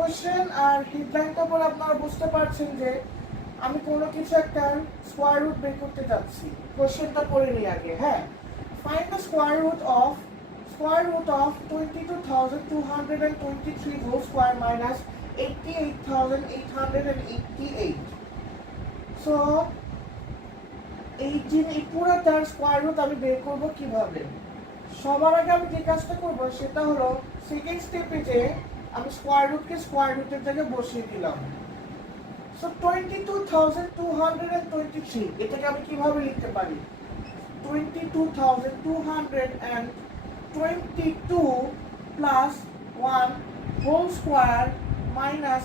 Question আর হেডলাইনটা পরে আপনারা বুঝতে পারছেন যে আমি কোনো কিছু একটা স্কোয়ার রুট বের করতে যাচ্ছি। কোশ্চেনটা করে নিই আগে। হ্যাঁ, find the square root of 2223 whole square minus 88,888। So এই পুরোটার স্কোয়ার রুট আমি বের করবো কিভাবে? সবার আগে আমি যে কাজটা করবো সেটা হলো সেকেন্ড স্টেপে যে আমি স্কোয়ার রুটের জায়গায় বসিয়ে দিলাম। সো 22,223 এটাকে আমি কিভাবে লিখতে পারি? 22,222 plus 1 whole square minus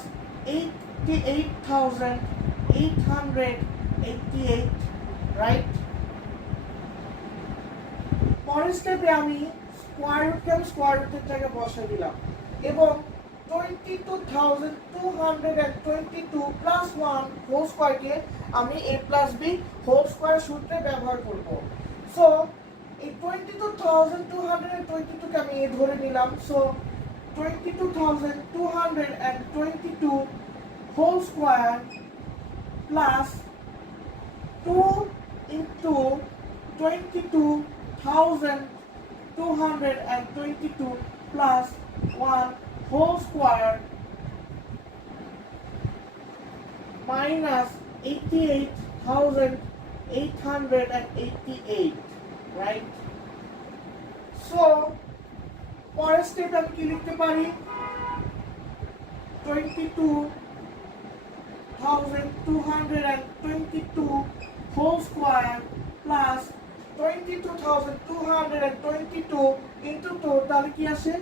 88,888, right? পরের স্টেপে আমি স্কোয়ার রুটের জায়গায় বসিয়ে দিলাম এবং 22,222 প্লাস 1 হোল স্কোয়ারকে আমি a plus B whole square সূত্রে ব্যবহার করব। সো এই 22,222কে আমি এ ধরে নিলাম। So 22,222 whole square plus 2 into 22,222 plus 1 whole square minus 88,888, right? So পরের স্টেপ আমি কি লিখতে পারি? 22,222 whole square plus 22,222 into total কি আসে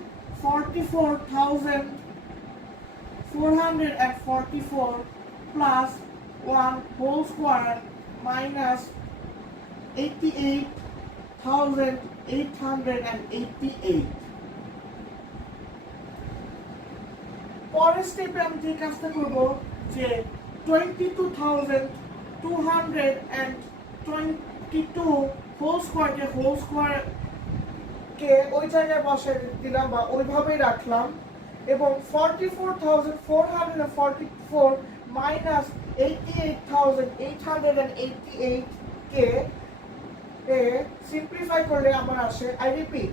44,444 plus 1 whole square minus 88,888। পরের স্টেপে আমি যে কাজটা করব যে 22,222 হোল স্কোয়ারকে ওই জায়গায় বসিয়ে দিলাম বা ওইভাবেই রাখলাম এবং 44,444 মাইনাস 88,888 কে সিম্পলিফাই করলে আমার আসে, আই রিপিট,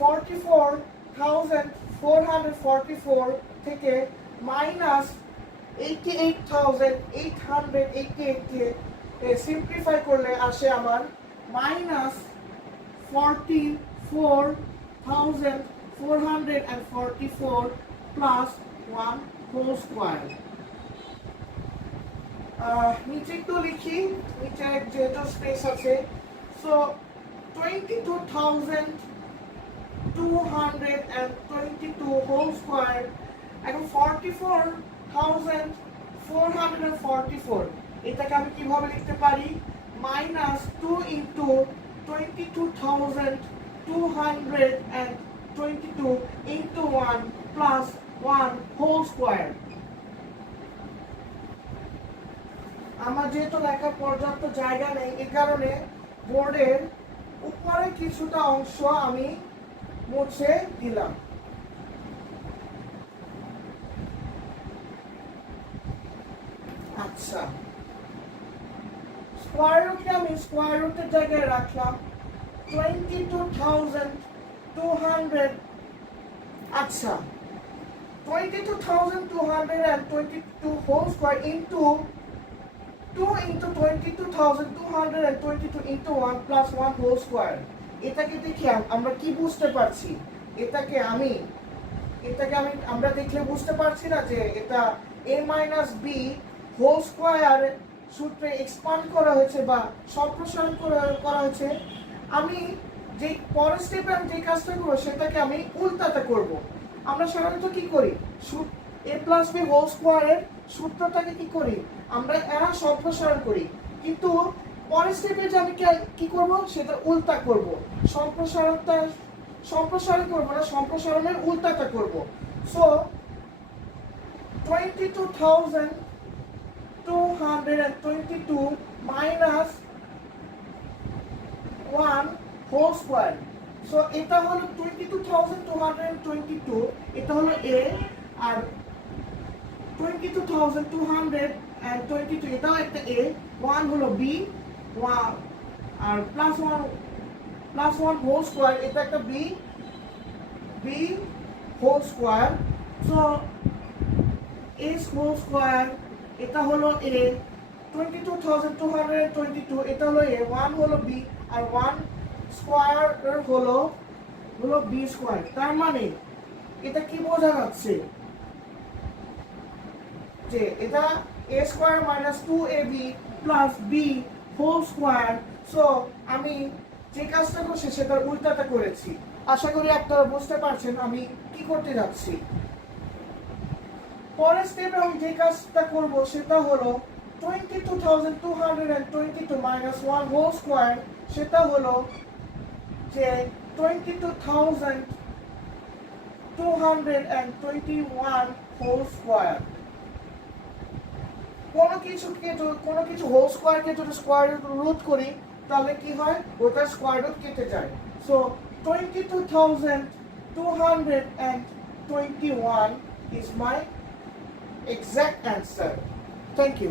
44,444 থেকে মাইনাস 88,888 কে সিম্পলিফাই করলে আসে আমার মাইনাস 44,444 প্লাস 1 হোল স্কোয়ার। নিচে একটু লিখি, নিচে যেহেতু স্পেস আছে। সো 22,222 হোল স্কোয়ার এখন 44,444 এটাকে আমি কিভাবে লিখতে পারি? Minus 2 into 22,222 into 1 plus 1 whole square। আমার যেহেতু লেখার পর্যাপ্ত জায়গা নেই, এই কারণে বোর্ডের উপরে কিছুটা অংশ আমি মুছে দিলাম। আচ্ছা, স্কোয়ার রুটকে আমি স্কোয়ার রুটের জায়গায় রাখলাম 22,200। আচ্ছা, 22,222 whole square into 2 into 22,222 into 1 plus 1 whole square। এটাকে দেখে আমরা কি বুঝতে পারছি? এটাকে আমরা দেখলে বুঝতে পারছি না যে এটা a minus b whole square সূত্রে এক্সপান্ড করা হয়েছে বা সম্প্রসারণ করা হয়েছে। আমি যে পরের স্টেপে আমি যে কাজটা করবো সেটাকে আমি উল্টাটা করব। আমরা সাধারণত কি করি? a plus b হোল স্কোয়ারের সূত্রটাকে কি করি? আমরা এরা সম্প্রসারণ করি, কিন্তু পরের স্টেপে যে আমি কি করব সেটা উল্টা করব। সম্প্রসারণ করব না, সম্প্রসারণের উল্টাটা করব। So 22,222 minus 1 whole square. So এটা হলো 22,222, এটা হলো a, আর 22,222 এটাও একটা এ, 1 হলো বি, 1 আর +1 হোল স্কয়ার এটা একটা B whole square. So A whole square এটা হলো এ, 22,222 এটা হলো এ, 1 হলো বি আর 1 স্কয়ার হলো বি স্কয়ার। তার মানে এটা কি বোঝা যাচ্ছে যে এটা a square minus 2ab plus b whole square. So আমি যে কাজটা করছি সেটার উল্টাটা করেছি। আশা করি আপনারা বুঝতে পারছেন আমি কি করতে যাচ্ছি। পরের স্টেপে আমি যে কাজটা করব সেটা হলো 22,222 মাইনাস 1 হোল স্কয়ার, সেটা হলো যে 22,221 হোল স্কয়ার। কোনো কিছু হোল স্কয়ারকে যদি স্কয়ার রুট করি তাহলে কি হয়, ওটার স্কয়ার রুট কেটে যায়। So 22,221 is my exact answer. Thank you.